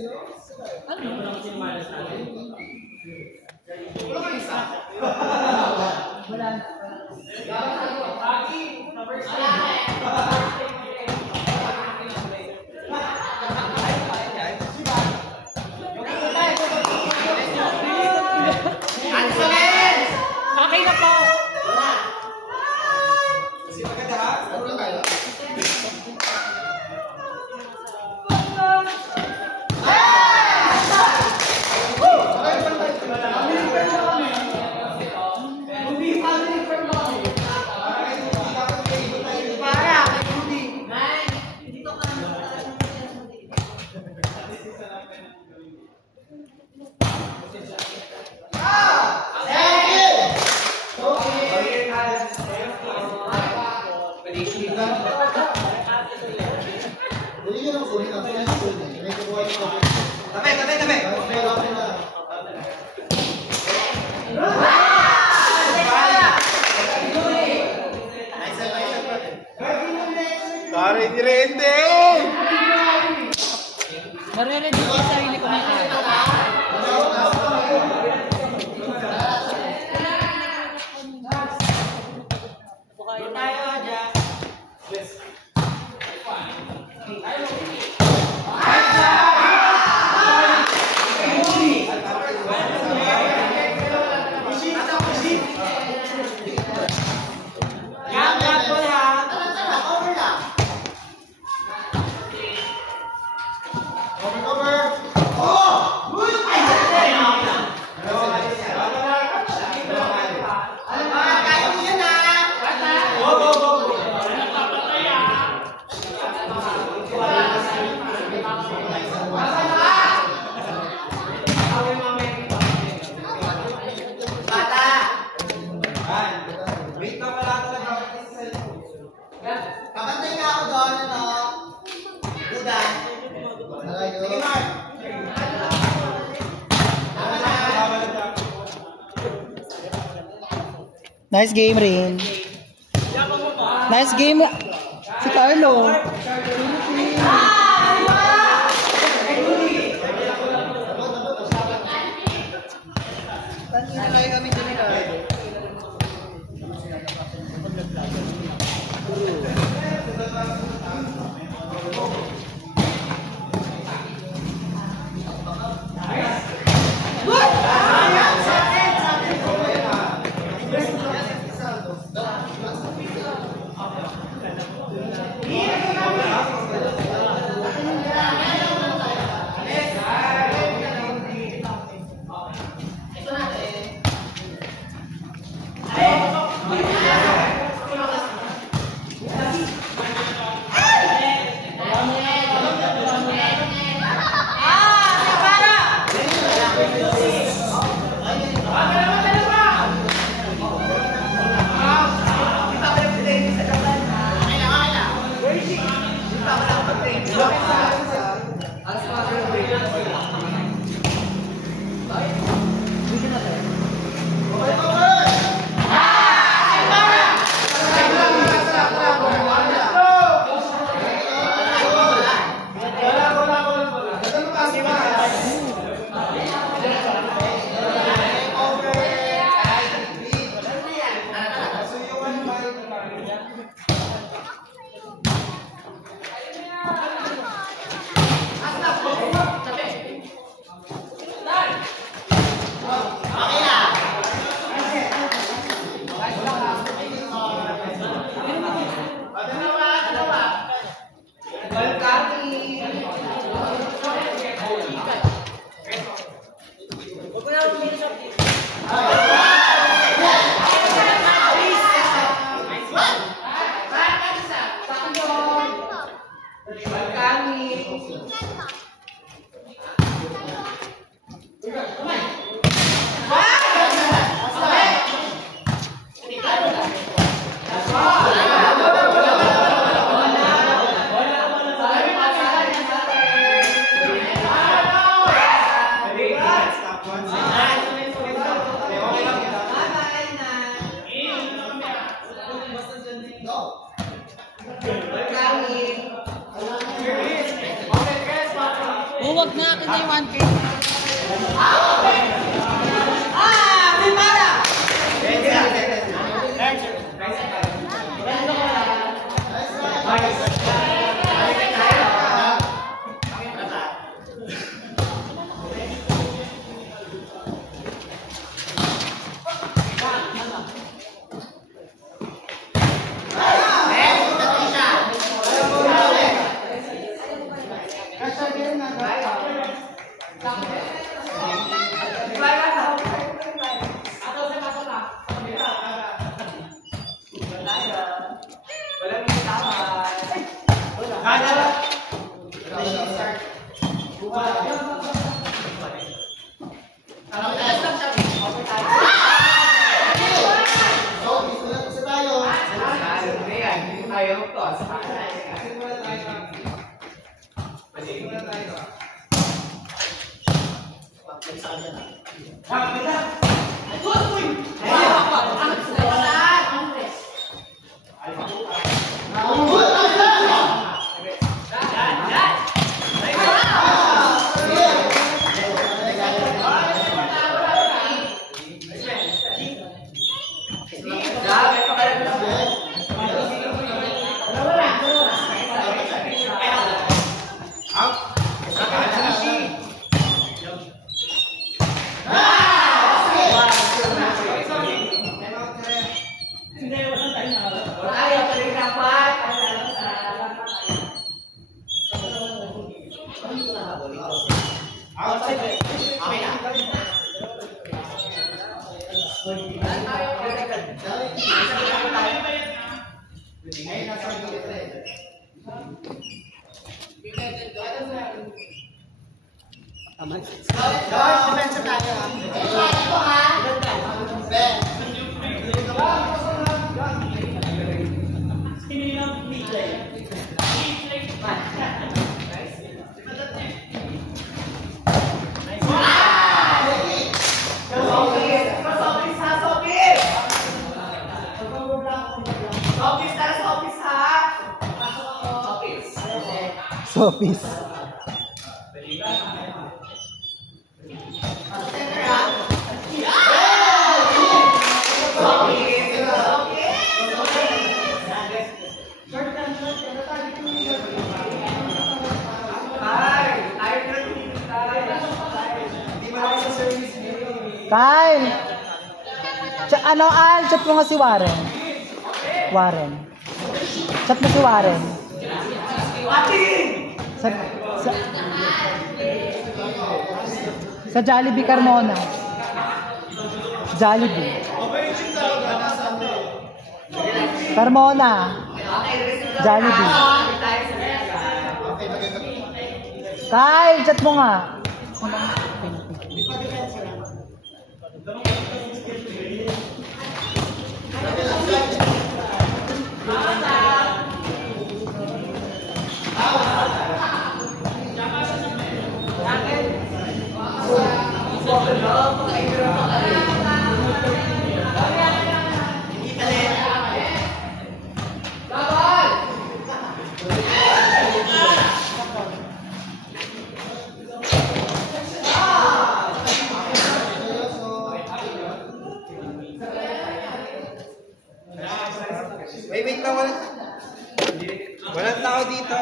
Okay na po. Maririnig ko sa sarili ko na tayo. Kapantay nga ako doon, ano? Buda. Sige, Mark. Nice game, Rin. Nice game. Si Carlo. Huwag na, akin na yung 1K. May para! Sopis. Kyle! Ano, Al? Chat mo nga si Warren. Warren. Chat mo si Warren. Sa Jollibee Carmona. Jollibee. Carmona. Jollibee. Kyle, chat mo nga. Wait lang, walang tao dito.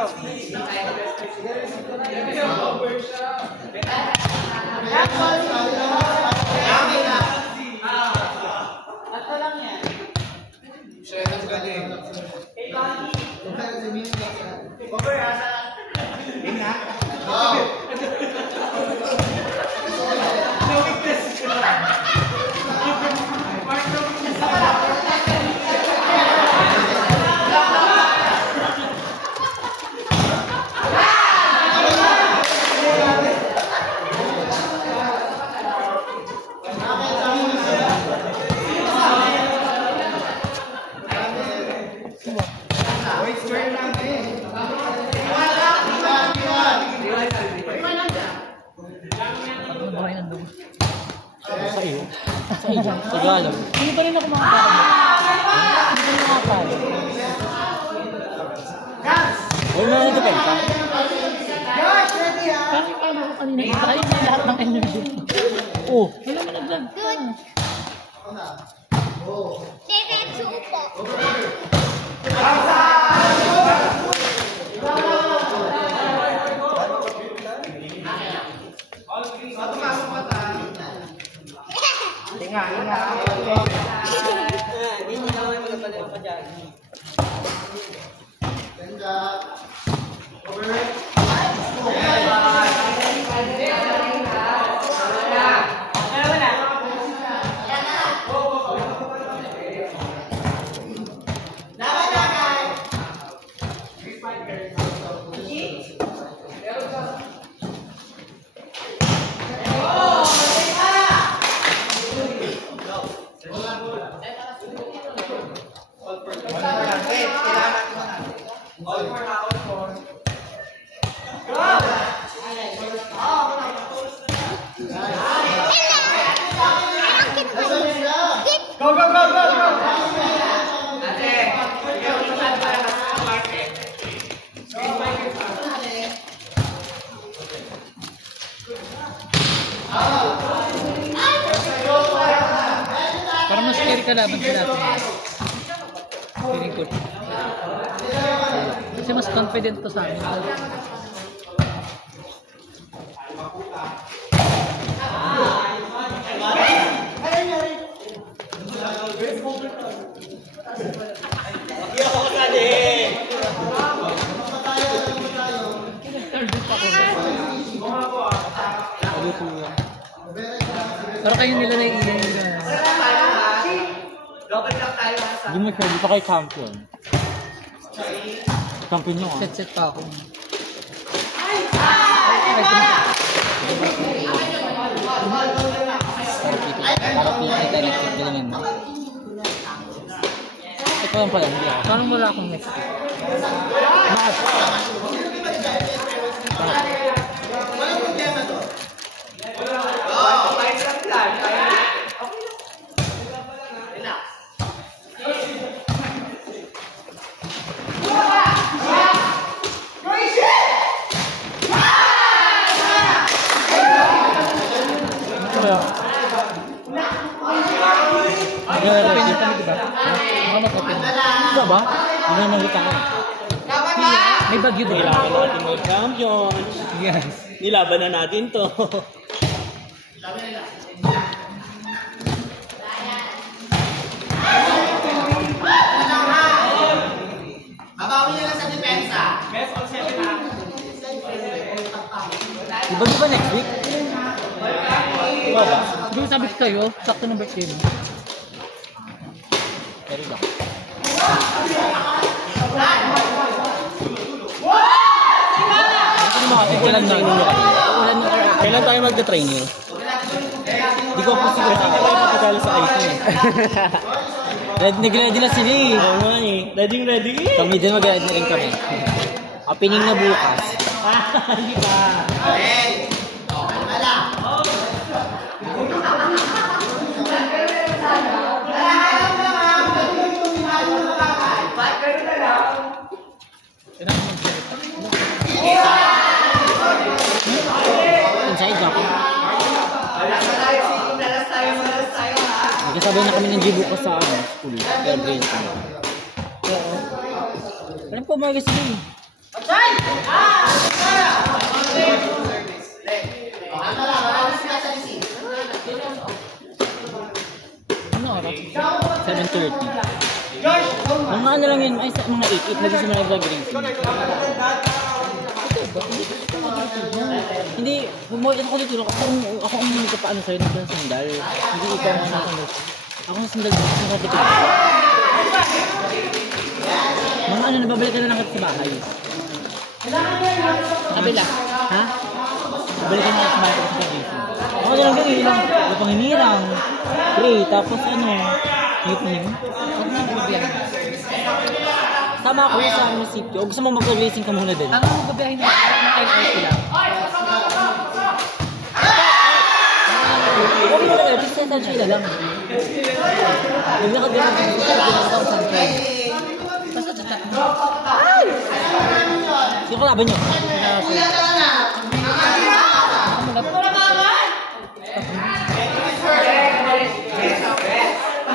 Sa iyo? Sa iyo? Tagalog. Hindi pa rin ako makakapag. Hindi pa rin makakapag. Huwag na ito, Penta. Guys, ready ha? Parang yung kala ko kanina. Ayun na lahat ng energy. Oh, wala mo nag-vlog ka. Diretso po. Parang mas scary ka laban sa natin. Feeling ko. Kasi mas confident to sa amin. Pero kayo nila naiilan nila. Hindi mo pwede pa kay champion. Champion nyo ah. Set pa ako. Para pinakita next week galingan mo. Ikaw lang pala, hindi ako. Parang wala akong next week. Bakit? Open kami, diba? Baka mag-open. Ikaw ba? Hindi na nakita ko. May bagyo diba? Kailangan natin mag-champion. Yes. Nilaban na natin to. Babawi na lang sa depensa. Di ba next week? Ikaw ba? Di ba sabi ko sa'yo, sakto ng birthday mo. Pero ba? Kailan na? Kailan tayo magta-training? Di ko po siguro saan tayo magkakali sa IT eh. Nag-ready na sila eh. Oo nga eh. Ready eh. Kami din mag-ready na rin kami. Opening na bukas. Hindi pa. Inside ako. Nagkasabay na kami ng G bukas sa school. Kaya grade 2. Alam ko umaga sila eh. Ano oras? 7:30. Mga ano lang yun, ay mga 8 nag-isimula na vlog racing. Hindi, bumulit ako dito. Ako ang nagpapaano sa'yo ng sandal. Hindi ikaw ang sandal. Ako ng sandal dito, nakatipid. Mga ano, nababalik ka na lang sa bahay. Kabila. Ha? Nabalik ka na lang sa bahay sa racing. Ako na lang ganyan lang. Wala pang hinirang. Pray, tapos ano, hit-him. Huwag na magbabiyahin. Sama ako sa munisipyo. O gusto mo mag-racing ka muna din? Ang magbabiyahin na LRT lang. Okay na lang, just sa China lang. Naglakad din ako sa Sunshine. Basta tatak mo. Sino kalaban nyo? Pinaka-